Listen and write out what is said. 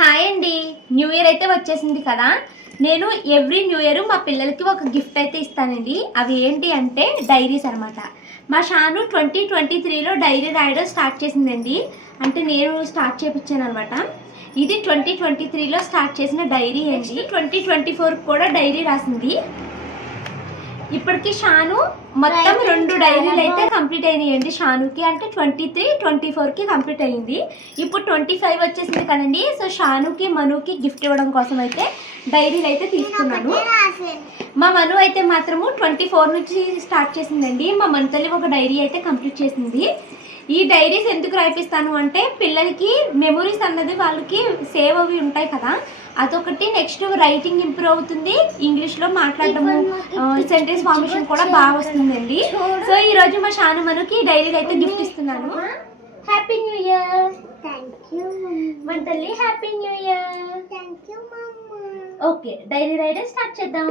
Hi అండి. New year అయితే వచ్చేసింది కదా. నేను ఎవ్రీ న్యూ ఇయర్ మా పిల్లలకి ఒక గిఫ్ట్ అయితే ఇస్తానండి. అవి ఏంటి అంటే డైరీస్ అనమాట. మా షాను 2023లో డైరీ రాయడం స్టార్ట్ చేసిందండి. అంటే నేను స్టార్ట్ చేయించాను అనమాట. ఇది 2023లో స్టార్ట్ చేసిన డైరీ అండి. 2024 కూడా డైరీ రాసింది. ఇప్పటికి షాను మొత్తం 2 డైరీలు అయితే కంప్లీట్ అయినాయండి. షానుకి అంటే 23, 24కి కంప్లీట్ అయ్యింది. ఇప్పుడు 25 వచ్చేసింది కదండి. సో షానుకి మనుకి గిఫ్ట్ ఇవ్వడం కోసం అయితే డైరీలు అయితే తీసుకున్నాను. మా మను అయితే మాత్రము 24 నుంచి స్టార్ట్ చేసిందండి. మా మను తల్లి ఒక డైరీ అయితే కంప్లీట్ చేసింది. ఈ డైరీస్ ఎందుకు రాయిపిస్తాను అంటే పిల్లలకి మెమొరీస్ అన్నది వాళ్ళకి సేవ్ అవి ఉంటాయి కదా, అదొకటి. నెక్స్ట్ రైటింగ్ ఇంప్రూవ్ అవుతుంది, ఇంగ్లీష్లో మాట్లాడటము సెంటెన్స్ ఫార్మేషన్ కూడా బాగా వస్తుందండి. సో ఈ రోజు మా షాను మనకి డైరీకి అయితే గిఫ్ట్ ఇస్తున్నాను. Happy new year. మన తల్లి happy new year. Okay, diary rider start చేద్దాం.